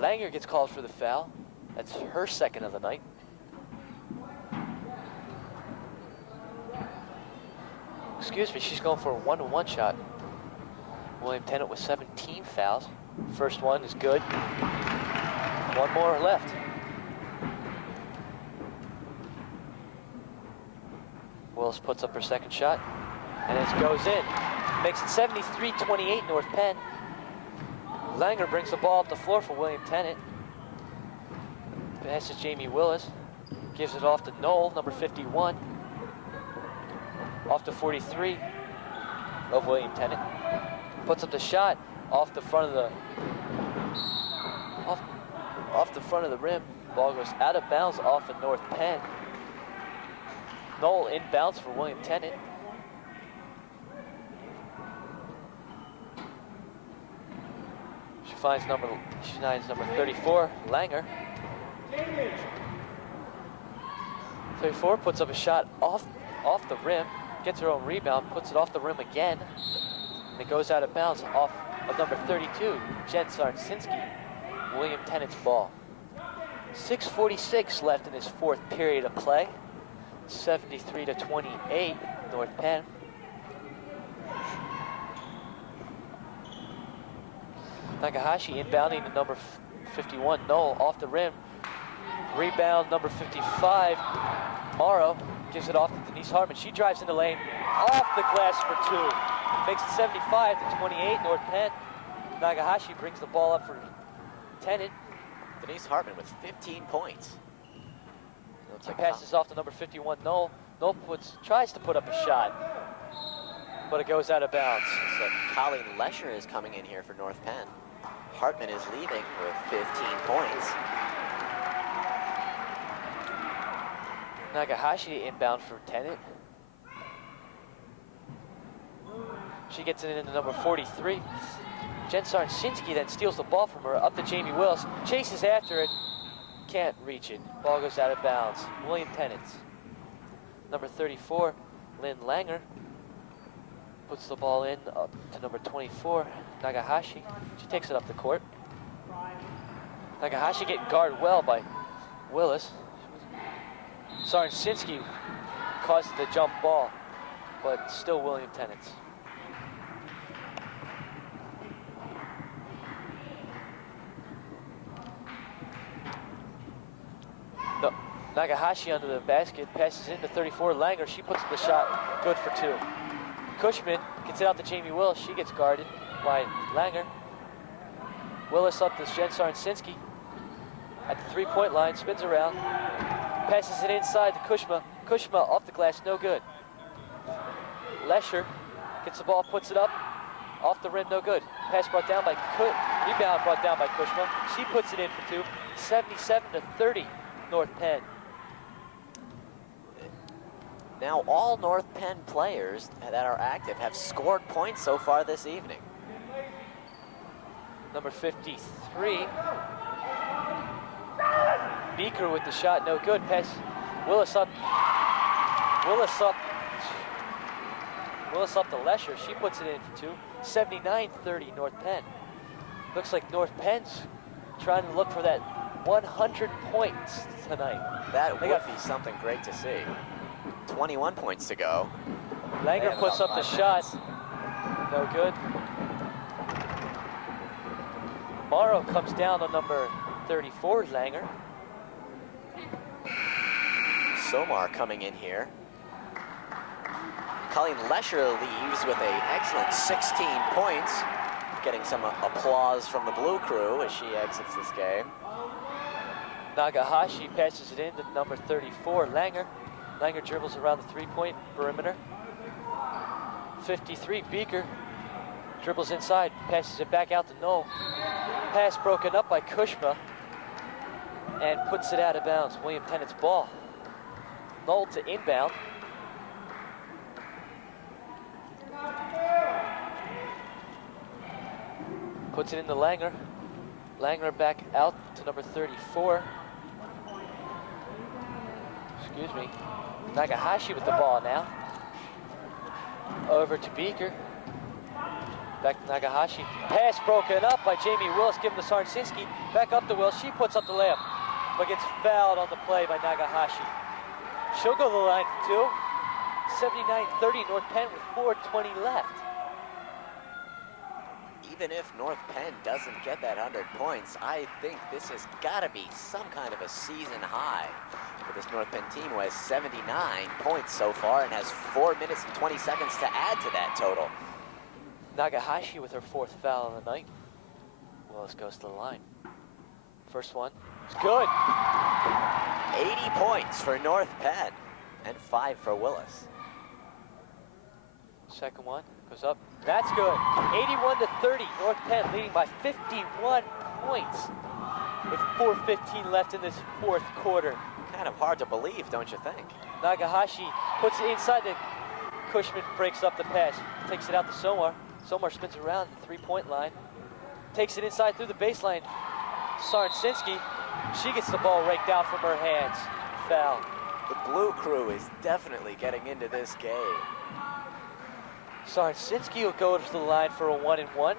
Langer gets called for the foul. That's her second of the night. Excuse me, she's going for a 1-1 shot. William Tennent with 17 fouls. First one is good. One more left. Willis puts up her second shot, and it goes in. Makes it 73-28 North Penn. Langer brings the ball up the floor for William Tennent. Passes Jamie Willis. Gives it off to Knoll, number 51. Off to 43 of William Tennent. Puts up the shot off the front of the off the front of the rim. Ball goes out of bounds off of North Penn. Knoll inbounds for William Tennent. She finds number 34, Langer. 34 puts up a shot off the rim, gets her own rebound, puts it off the rim again, and it goes out of bounds off of number 32, Jen Sarnsinski. William Tennent's ball. 6:46 left in this fourth period of play. 73-28, North Penn. Nagahashi inbounding to number 51, Knoll, off the rim. Rebound, number 55, Morrow, gives it off to Denise Hartman. She drives in the lane, off the glass for two. Makes it 75-28, North Penn. Nagahashi brings the ball up for Tennent. Denise Hartman with 15 points. He passes off to number 51, Knoll. Knoll tries to put up a shot, but it goes out of bounds. So Colleen Lesher is coming in here for North Penn. Hartman is leaving with 15 points. Nagahashi inbound for Tennent. She gets it into number 43. Jen Sarnsinski then steals the ball from her, up to Jamie Willis. Chases after it, can't reach it. Ball goes out of bounds. William Tennent. Number 34, Lynn Langer. Puts the ball in up to number 24, Nagahashi. She takes it up the court. Nagahashi getting guarded well by Willis. Sarnsinski caused the jump ball, but still William Tennent's. No, Nagahashi under the basket, passes into 34, Langer, she puts the shot, good for 2. Cushman gets it out to Jamie Willis, she gets guarded by Langer. Willis up to Jen Sarnsinski at the 3-point line, spins around, passes it inside to Kushma. Kushma off the glass, no good. Lesher gets the ball, puts it up, off the rim, no good. Pass brought down by rebound brought down by Kushma. She puts it in for 2, 77-30, North Penn. Now all North Penn players that are active have scored points so far this evening. Number 53, Beaker with the shot, no good. Pass, Willis up to Lesher. She puts it in for 2. 79-30 North Penn. Looks like North Penn's trying to look for that 100 points tonight. That would be something great to see. 21 points to go. Langer puts up the shot. No good. Morrow comes down on number 34, Langer. Somar coming in here. Colleen Lesher leaves with an excellent 16 points, getting some applause from the Blue Crew as she exits this game. Nagahashi passes it in to number 34, Langer. Langer dribbles around the 3-point perimeter. 53, Beaker dribbles inside, passes it back out to Knoll. Pass broken up by Kushma and puts it out of bounds. William Tennent's ball. Knoll to inbound. Puts it into Langer. Langer back out to number 34. Excuse me. Nagahashi with the ball now. Over to Beaker. Back to Nagahashi. Pass broken up by Jamie Willis, given to Sarnsinski. Back up to Willis. She puts up the layup, but gets fouled on the play by Nagahashi. She'll go to the line for 2. 79-30 North Penn with 4:20 left. Even if North Penn doesn't get that 100 points, I think this has got to be some kind of a season high for this North Penn team, who has 79 points so far and has 4 minutes and 20 seconds to add to that total. Nagahashi with her 4th foul of the night. Willis goes to the line. First one, it's good. 80 points for North Penn and 5 for Willis. Second one goes up. That's good. 81-30. North Penn leading by 51 points with 4:15 left in this 4th quarter. Kind of hard to believe, don't you think? Nagahashi puts it inside. The Cushman breaks up the pass. Takes it out to Somar. Somar spins around the 3-point line. Takes it inside through the baseline. Sarnsinski. She gets the ball raked out from her hands. Foul. The Blue Crew is definitely getting into this game. Sarnsinski will go to the line for a 1-and-1.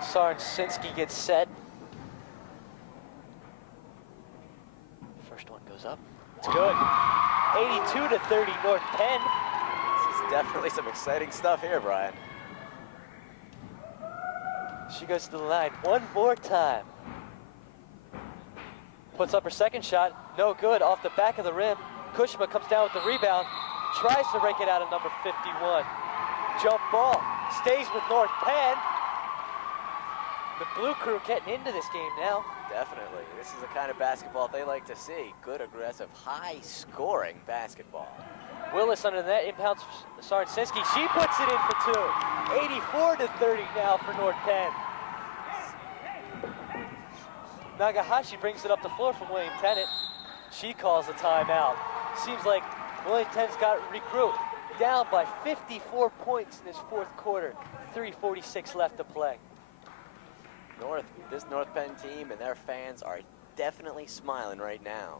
Sarnsinski gets set. First one goes up. It's good. 82-30 North Penn. This is definitely some exciting stuff here, Brian. She goes to the line one more time. Puts up her second shot, no good, off the back of the rim. Kushma comes down with the rebound, tries to rake it out of number 51. Jump ball, stays with North Penn. The Blue Crew getting into this game now. Definitely, this is the kind of basketball they like to see. Good, aggressive, high-scoring basketball. Willis under the net, impounds Sarnsinski. She puts it in for 2. 84-30 now for North Penn. Nagahashi brings it up the floor from William Tennent. She calls a timeout. Seems like William Tennent's got recruit down by 54 points in this 4th quarter. 3:46 left to play. This North Penn team and their fans are definitely smiling right now.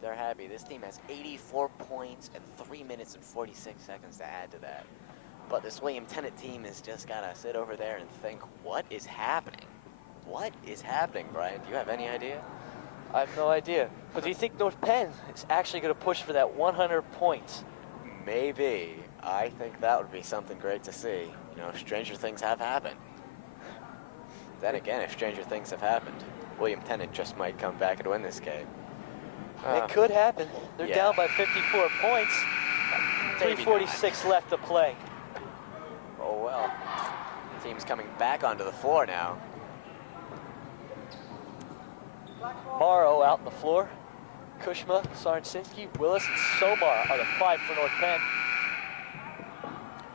They're happy. This team has 84 points and 3 minutes and 46 seconds to add to that. But this William Tennent team has just got to sit over there and think, what is happening? What is happening, Brian? Do you have any idea? I have no idea. But do you think North Penn is actually going to push for that 100 points? Maybe. I think that would be something great to see. You know, stranger things have happened. Then again, if stranger things have happened, William Tennent just might come back and win this game. It could happen. They're yeah. down by 54 points. Maybe 3:46 left to play. Oh well. The team's coming back onto the floor now. Morrow out on the floor. Kushma, Sarnsinski, Willis, and Somar are the 5 for North Penn.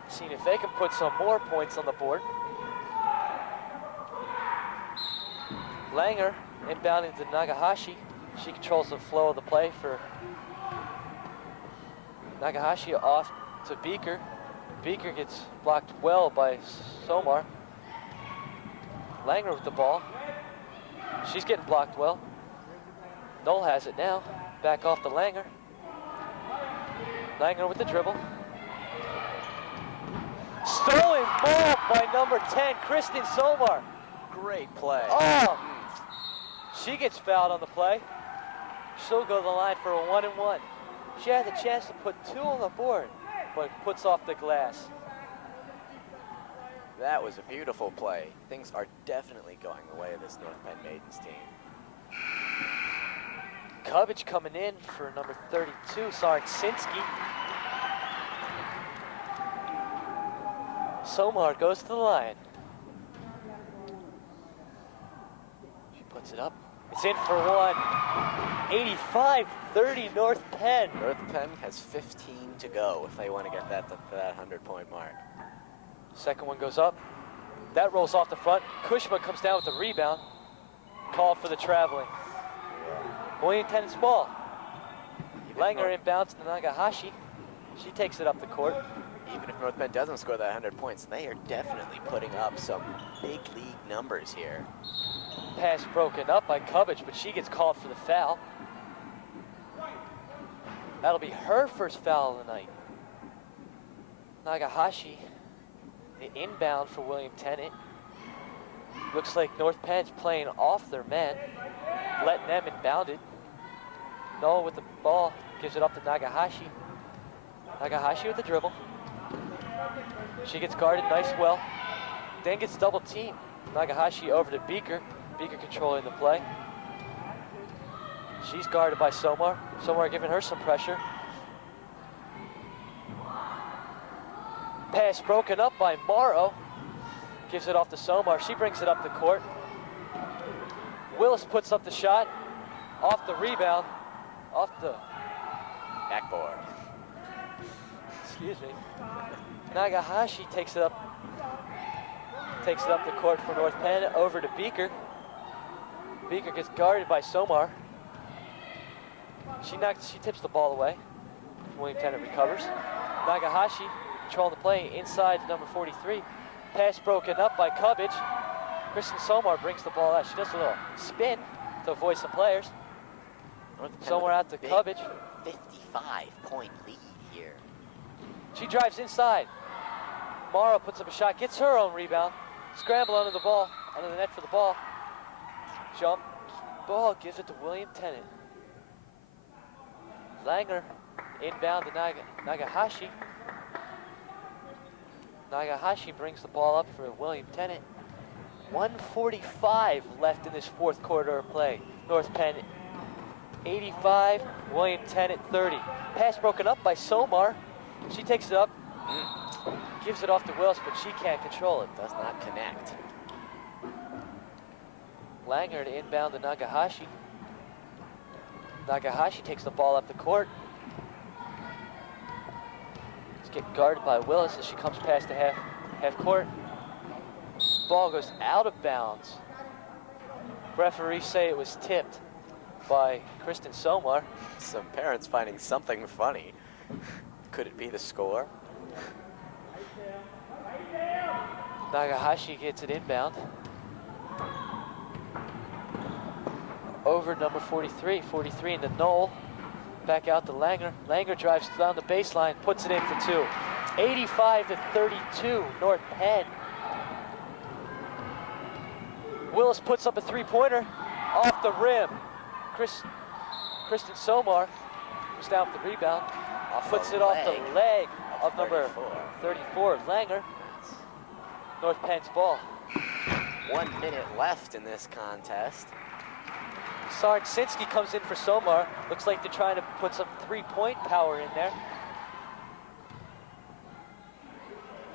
Seeing if they can put some more points on the board. Langer inbounding to Nagahashi. She controls the flow of the play for Nagahashi off to Beaker. Beaker gets blocked well by Somar. Langer with the ball. She's getting blocked well. Knoll has it now. Back off to Langer. Langer with the dribble. Stolen ball by number 10, Kristen Somar. Great play. Oh! She gets fouled on the play. She'll go to the line for a 1-and-1. She had the chance to put 2 on the board, but puts off the glass. That was a beautiful play. Things are definitely going the way of this North Penn Maidens team. Cubbage coming in for number 32, Sarnsinski. Somar goes to the line. She puts it up. It's in for 1. 85-30 North Penn. North Penn has 15 to go if they want to get that 100-point mark. Second one goes up. That rolls off the front. Kushma comes down with the rebound. Called for the traveling. William Tennent's ball. Langer inbounds to Nagahashi. She takes it up the court. Even if North Penn doesn't score that 100 points, they are definitely putting up some big league numbers here. Pass broken up by Cubbage, but she gets called for the foul. That'll be her first foul of the night. Nagahashi, the inbound for William Tennent. Looks like North Penn's playing off their men, letting them inbound it. Noah with the ball, gives it up to Nagahashi. Nagahashi with the dribble. She gets guarded nice well, then gets double teamed. Nagahashi over to Beaker. Beaker controlling the play. She's guarded by Somar. Somar giving her some pressure. Pass broken up by Morrow. Gives it off to Somar. She brings it up the court. Willis puts up the shot. Off the rebound. Off the backboard. Excuse me. Nagahashi takes it up the court for North Penn, over to Beaker. Beaker gets guarded by Somar. She tips the ball away. William Tennent recovers. Nagahashi controlling the play inside to number 43. Pass broken up by Cubbage. Kristen Somar brings the ball out. She does a little spin to avoid some players. Somewhere out to Cubbage. 55-point lead here. She drives inside. Morrow puts up a shot, gets her own rebound. Scramble under the net for the ball. Jump ball, gives it to William Tennent. Langer inbound to Nagahashi. Nagahashi brings the ball up for William Tennent. 1:45 left in this fourth quarter of play. North Penn 85, William Tennent 30. Pass broken up by Somar. She takes it up, gives it off to Willis, but she can't control it. Does not connect. Langer to inbound to Nagahashi. Nagahashi takes the ball up the court. It's getting guarded by Willis as she comes past the half court. Ball goes out of bounds. Referees say it was tipped by Kristen Somar. Some parents finding something funny. Could it be the score? Nagahashi gets it inbound. over number 43. 43 in the null. Back out to Langer. Langer drives down the baseline, puts it in for two. 85-32, North Penn. Willis puts up a three-pointer off the rim. Kristen Somar was down with the rebound. Puts it off the leg of number 34, Langer. North Penn's ball. 1 minute left in this contest. Sarnsinski comes in for Somar. Looks like they're trying to put some three-point power in there.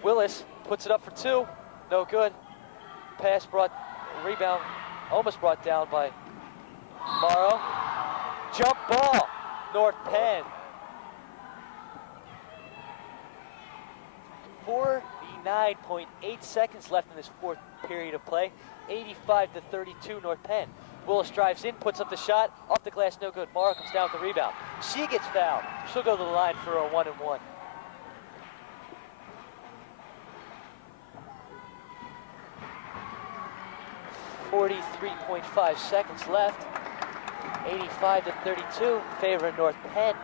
Willis puts it up for two. No good. Pass rebound, almost brought down by Morrow. Jump ball, North Penn. 49.8 seconds left in this fourth period of play. 85-32, North Penn. Willis drives in, puts up the shot, off the glass, no good. Morrow comes down with the rebound. She gets fouled. She'll go to the line for a 1-and-1. .5 seconds left. 85-32, favor of North Penn.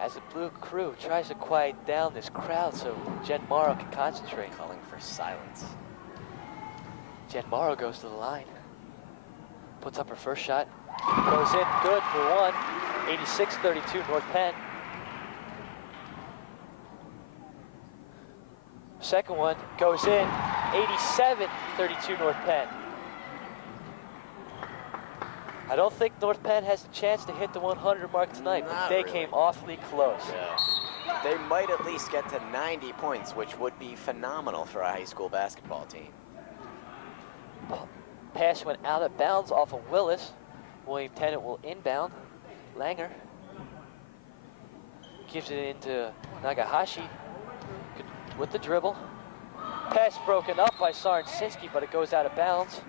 As the blue crew tries to quiet down this crowd so Jen Morrow can concentrate. Calling for silence. Jen Morrow goes to the line. Puts up her first shot. Goes in, good for one. 86-32, North Penn. Second one goes in. 87-32, North Penn. I don't think North Penn has a chance to hit the 100 mark tonight, but they came awfully close. Yeah. They might at least get to 90 points, which would be phenomenal for a high school basketball team. Pass went out of bounds off of Willis. William Tennent will inbound. Langer gives it into Nagahashi with the dribble. Pass broken up by Sarnsinski, but it goes out of bounds.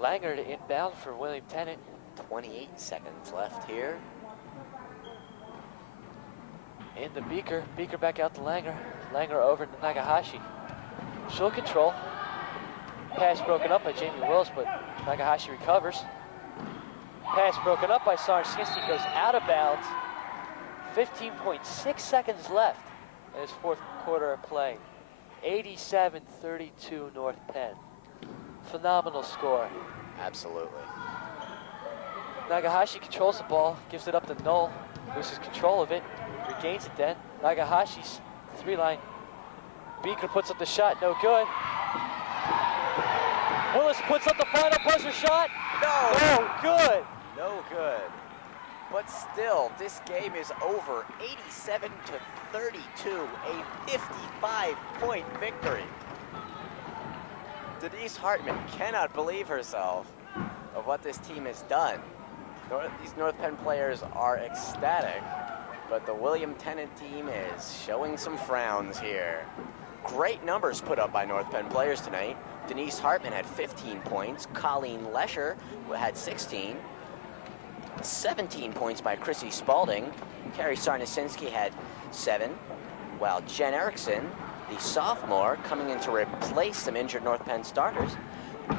Langer to inbound for William Tennent. 28 seconds left here. In the Beaker. Beaker back out to Langer. Langer over to Nagahashi. She'll control. Pass broken up by Jamie Wills, but Nagahashi recovers. Pass broken up by Sarnsinski, goes out of bounds. 15.6 seconds left in this fourth quarter of play. 87-32 North Penn. Phenomenal score. Absolutely. Nagahashi controls the ball, gives it up to Knoll, loses control of it, regains it then. Nagahashi's three-line. Beaker puts up the shot, no good. Willis puts up the final buzzer shot. No good. No good. But still, this game is over. 87-32, a 55-point victory. Denise Hartman cannot believe herself of what this team has done. These North Penn players are ecstatic, but the William Tennent team is showing some frowns here. Great numbers put up by North Penn players tonight. Denise Hartman had 15 points. Colleen Lesher had 16. 17 points by Chrissy Spalding. Carrie Sarnsinski had 7, while Jen Erickson, the sophomore, coming in to replace some injured North Penn starters,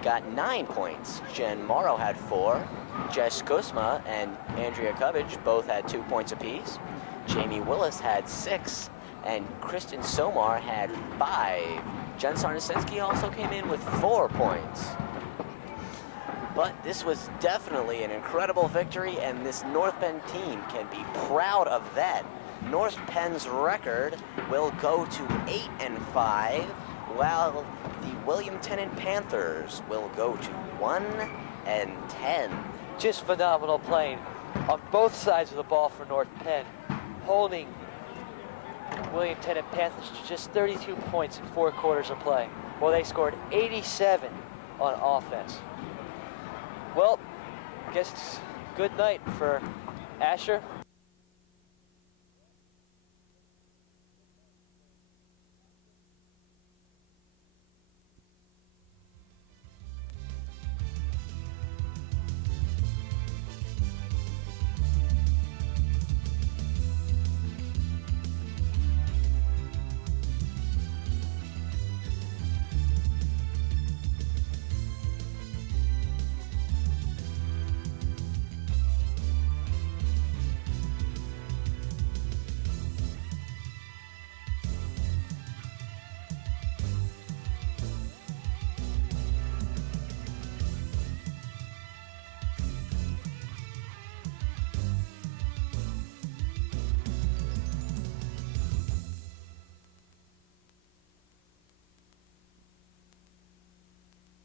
got 9 points. Jen Morrow had 4. Jess Kusma and Andrea Covage both had 2 points apiece. Jamie Willis had 6, and Kristen Somar had 5. Jen Sarnsinski also came in with 4 points. But this was definitely an incredible victory, and this North Penn team can be proud of that. North Penn's record will go to 8-5, while the William Tennent Panthers will go to 1-10. Just phenomenal playing on both sides of the ball for North Penn, holding William Tennent Panthers to just 32 points in 4 quarters of play, while they scored 87 on offense. Well, I guess it's good night for Asher,